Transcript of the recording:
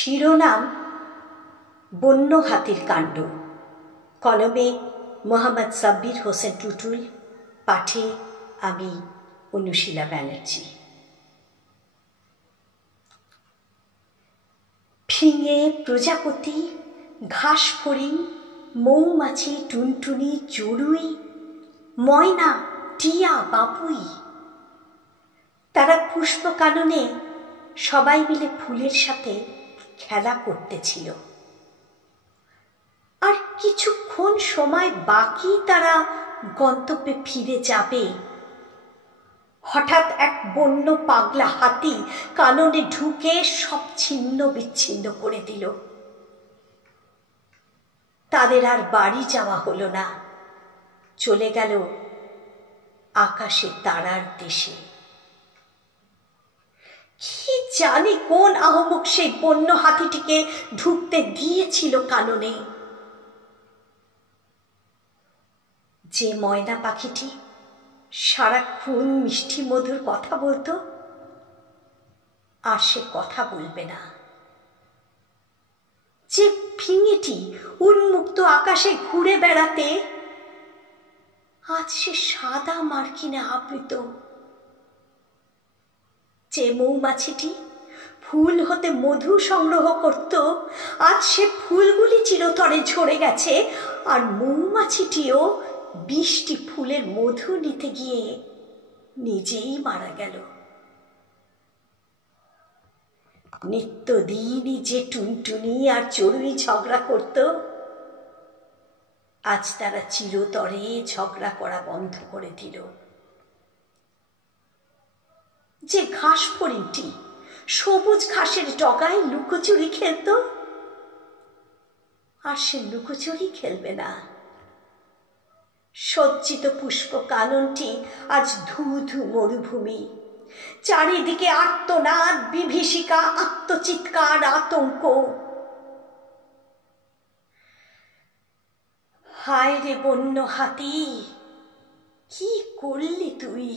শিরোনাম বন্য হাতির কাণ্ড। কলমে মোহাম্মদ সাব্বির হোসেন টুটুল, পাঠে আমি অনুশীলা ব্যানার্জি। ফিঙে, প্রজাপতি, ঘাস ফড়িং, মৌমাছি, টুনটুনি, চড়ুই, ময়না, টিয়া, বাবুই, তারা পুষ্পকাননে সবাই মিলে ফুলের সাথে খেলা করতেছিল। আর কিছুক্ষণ সময় বাকি তারা গন্তব্যে ফিরে যাবে। হঠাৎ এক বন্য পাগলা হাতি কাননে ঢুকে সব ছিন্ন বিচ্ছিন্ন করে দিল। তাদের আর বাড়ি যাওয়া হলো না, চলে গেল আকাশে তারার দেশে। কি জানি কোন আহমক সেই বন্য হাতিটিকে ঢুকতে দিয়েছিল কাননে। যে ময়না পাখিটি সারাক্ষণ মিষ্টি মধুর কথা বলতো, আর সে কথা বলবে না। যে ফিঙেটি উন্মুক্ত আকাশে ঘুরে বেড়াতে, আজ সে সাদা মার্কিনে আবৃত। যে মৌমাছিটি ফুল হতে মধু সংগ্রহ করত, আজ সে ফুলগুলি চিরতরে ঝরে গেছে, আর মৌমাছিটিও 20টি ফুলের মধু নিতে গিয়ে নিজেই মারা গেল। নিত্যদিনই যে টুনটুনি আর চড়ুই ঝগড়া করত, আজ তারা চিরতরে ঝগড়া করা বন্ধ করে দিল। যে ঘাস ফড়িংটি সবুজ ঘাসের ডগায় লুকোচুরি খেলত, আর সে লুকোচুরি খেলবে না। সজ্জিত পুষ্প কাননটি আজ ধু ধু মরুভূমি। চারিদিকে আর্তনাদ, বিভীষিকা, আত্মচিৎকার, আতঙ্ক। হায় রে বন্য হাতি, কি করলি তুই?